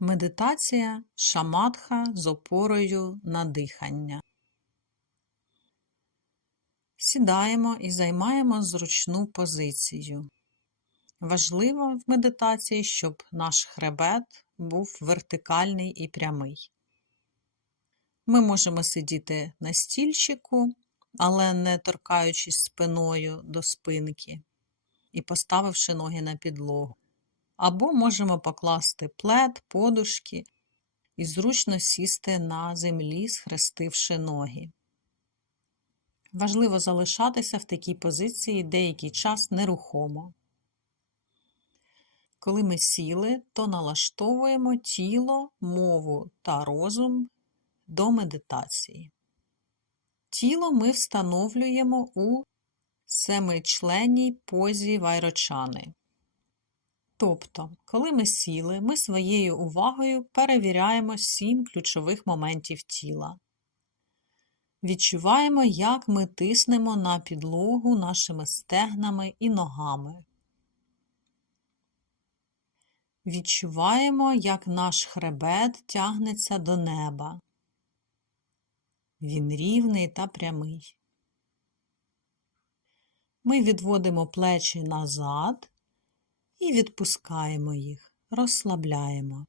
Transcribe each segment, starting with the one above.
Медитація шаматха з опорою на дихання. Сідаємо і займаємо зручну позицію. Важливо в медитації, щоб наш хребет був вертикальний і прямий. Ми можемо сидіти на стільчику, але не торкаючись спиною до спинки і поставивши ноги на підлогу. Або можемо покласти плед, подушки і зручно сісти на землі, схрестивши ноги. Важливо залишатися в такій позиції деякий час нерухомо. Коли ми сіли, то налаштовуємо тіло, мову та розум до медитації. Тіло ми встановлюємо у семичленній позі вайрочани. Тобто, коли ми сіли, ми своєю увагою перевіряємо сім ключових моментів тіла. Відчуваємо, як ми тиснемо на підлогу нашими стегнами і ногами. Відчуваємо, як наш хребет тягнеться до неба. Він рівний та прямий. Ми відводимо плечі назад і відпускаємо їх, розслабляємо.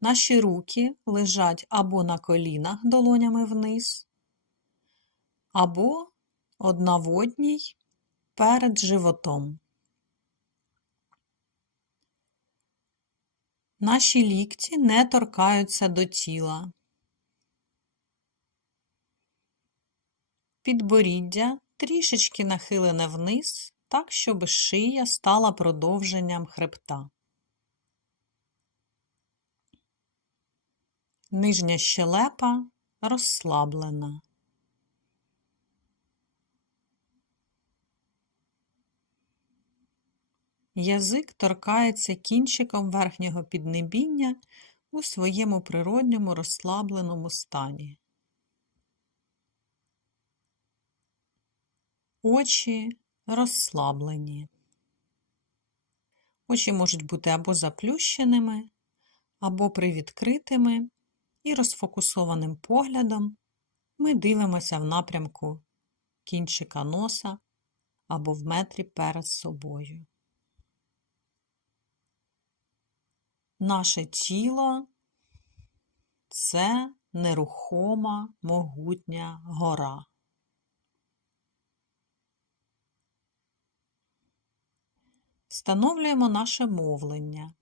Наші руки лежать або на колінах долонями вниз, або одна в одній перед животом. Наші лікті не торкаються до тіла. Підборіддя трішечки нахилене вниз, так, щоб шия стала продовженням хребта. Нижня щелепа розслаблена. Язик торкається кінчиком верхнього піднебіння у своєму природньому розслабленому стані. Очі розслаблені. Очі можуть бути або заплющеними, або привідкритими і розфокусованим поглядом ми дивимося в напрямку кінчика носа або в метрі перед собою. Наше тіло це нерухома могутня гора. Встановлюємо наше мовлення.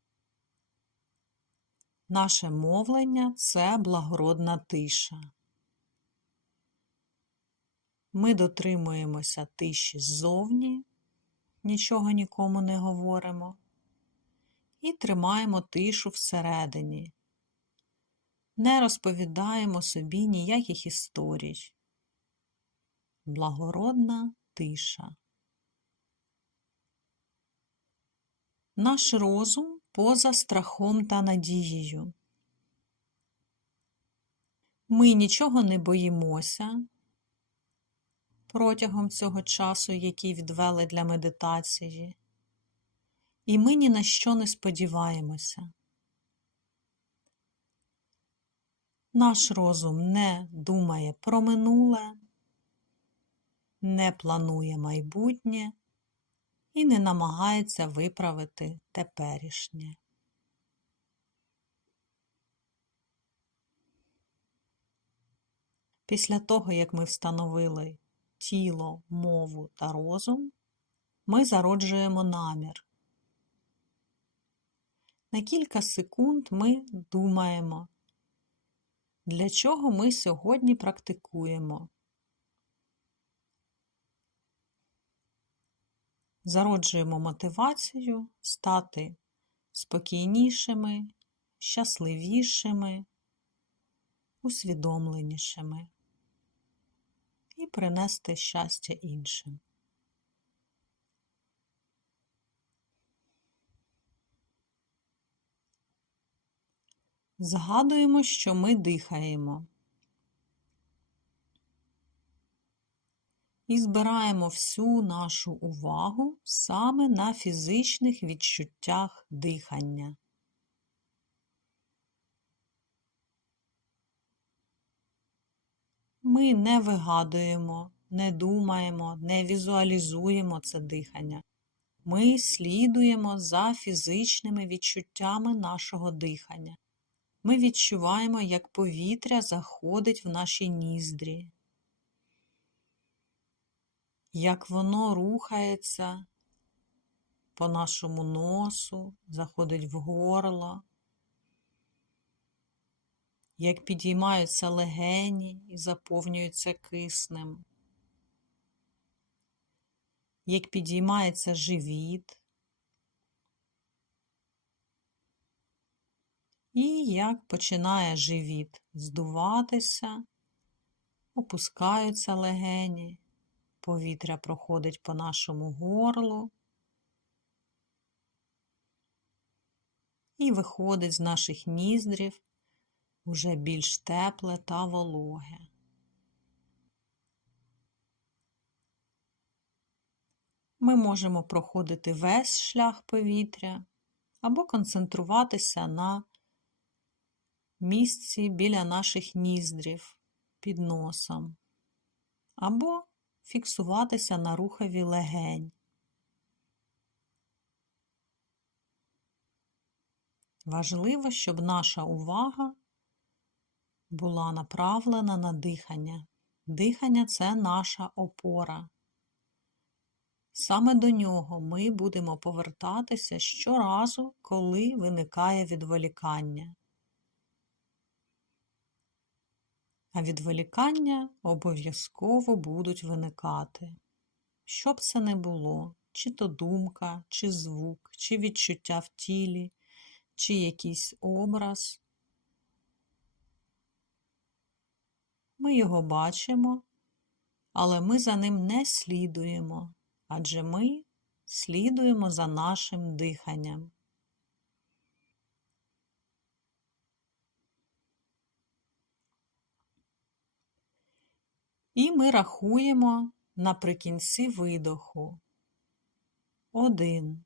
Наше мовлення це благородна тиша. Ми дотримуємося тиші ззовні, нічого нікому не говоримо, і тримаємо тишу всередині. Не розповідаємо собі ніяких історій. Благородна тиша. Наш розум поза страхом та надією. Ми нічого не боїмося протягом цього часу, який відвели для медитації, і ми ні на що не сподіваємося. Наш розум не думає про минуле, не планує майбутнє і не намагається виправити теперішнє. Після того, як ми встановили тіло, мову та розум, ми зароджуємо намір. На кілька секунд ми думаємо, для чого ми сьогодні практикуємо. Зароджуємо мотивацію стати спокійнішими, щасливішими, усвідомленішими і принести щастя іншим. Згадуємо, що ми дихаємо. І збираємо всю нашу увагу саме на фізичних відчуттях дихання. Ми не вигадуємо, не думаємо, не візуалізуємо це дихання. Ми слідуємо за фізичними відчуттями нашого дихання. Ми відчуваємо, як повітря заходить в наші ніздрі, як воно рухається по нашому носу, заходить в горло, як підіймаються легені і заповнюються киснем, як підіймається живіт, і як починає живіт здуватися, опускаються легені, повітря проходить по нашому горлу і виходить з наших ніздрів уже більш тепле та вологе. Ми можемо проходити весь шлях повітря або концентруватися на місці біля наших ніздрів під носом, або фіксуватися на рухові легень. Важливо, щоб наша увага була направлена на дихання. Дихання це наша опора. Саме до нього ми будемо повертатися щоразу, коли виникає відволікання. А відволікання обов'язково будуть виникати. Що б це не було, чи то думка, чи звук, чи відчуття в тілі, чи якийсь образ. Ми його бачимо, але ми за ним не слідуємо, адже ми слідуємо за нашим диханням. І ми рахуємо наприкінці видоху. Один.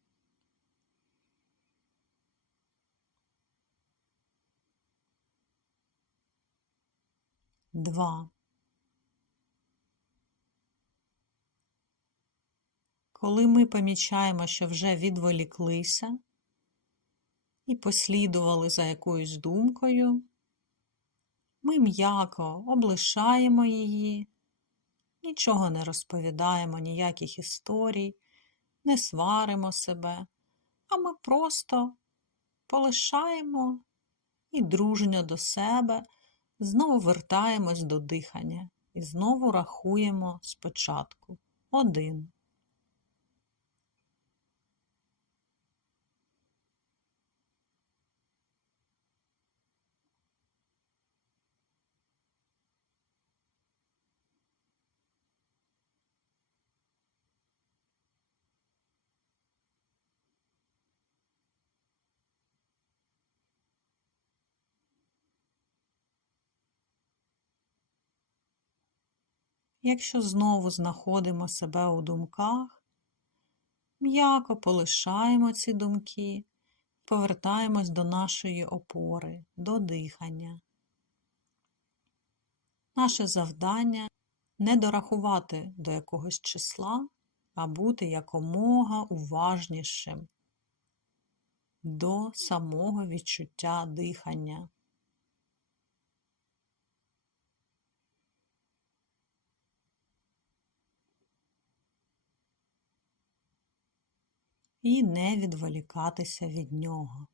Два. Коли ми помічаємо, що вже відволіклися і послідували за якоюсь думкою, ми м'яко облишаємо її, нічого не розповідаємо, ніяких історій, не сваримо себе, а ми просто полишаємо і дружньо до себе знову вертаємось до дихання і знову рахуємо спочатку один. Якщо знову знаходимо себе у думках, м'яко полишаємо ці думки, повертаємось до нашої опори, до дихання. Наше завдання не дорахувати до якогось числа, а бути якомога уважнішим до самого відчуття дихання. І не відволікатися від нього.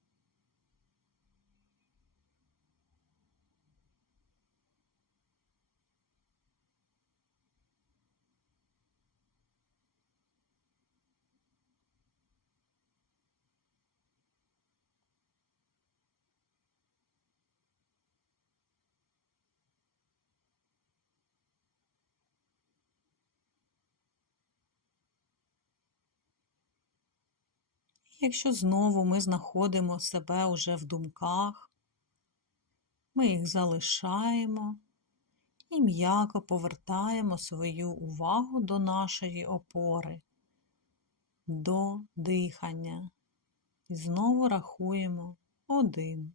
Якщо знову ми знаходимо себе уже в думках, ми їх залишаємо і м'яко повертаємо свою увагу до нашої опори, до дихання. І знову рахуємо один.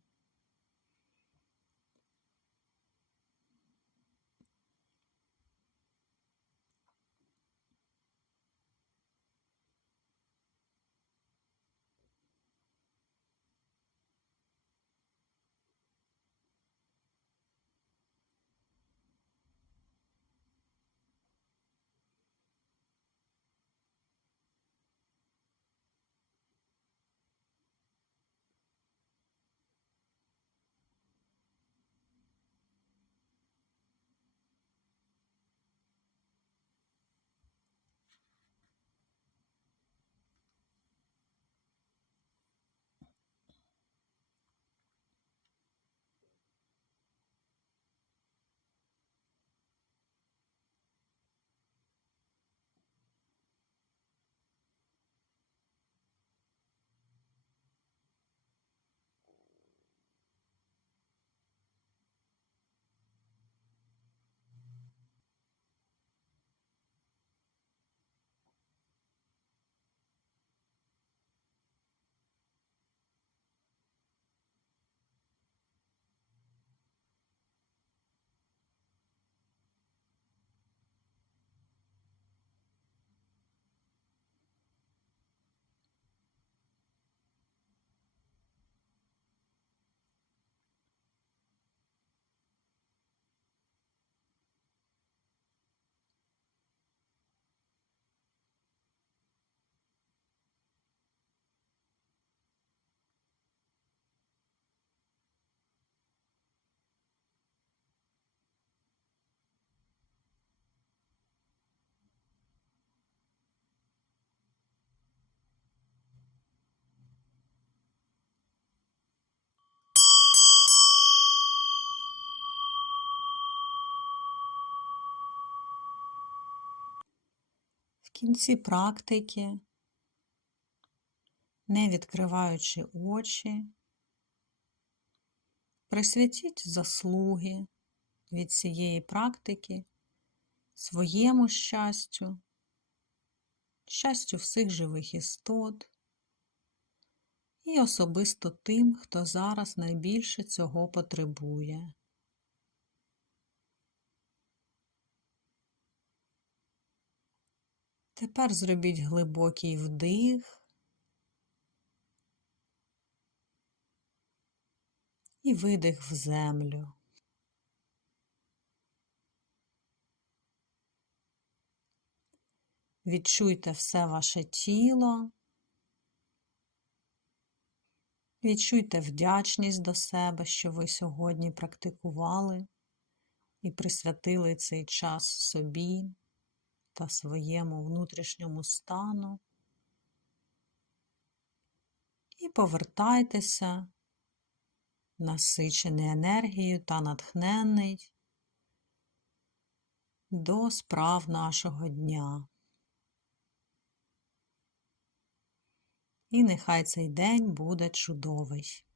В кінці практики, не відкриваючи очі, присвятіть заслуги від цієї практики своєму щастю, щастю всіх живих істот і особисто тим, хто зараз найбільше цього потребує. Тепер зробіть глибокий вдих. І видих в землю. Відчуйте все ваше тіло, відчуйте вдячність до себе, що ви сьогодні практикували і присвятили цей час собі та своєму внутрішньому стану. І повертайтеся, насичений енергією та натхнений до справ нашого дня. І нехай цей день буде чудовий.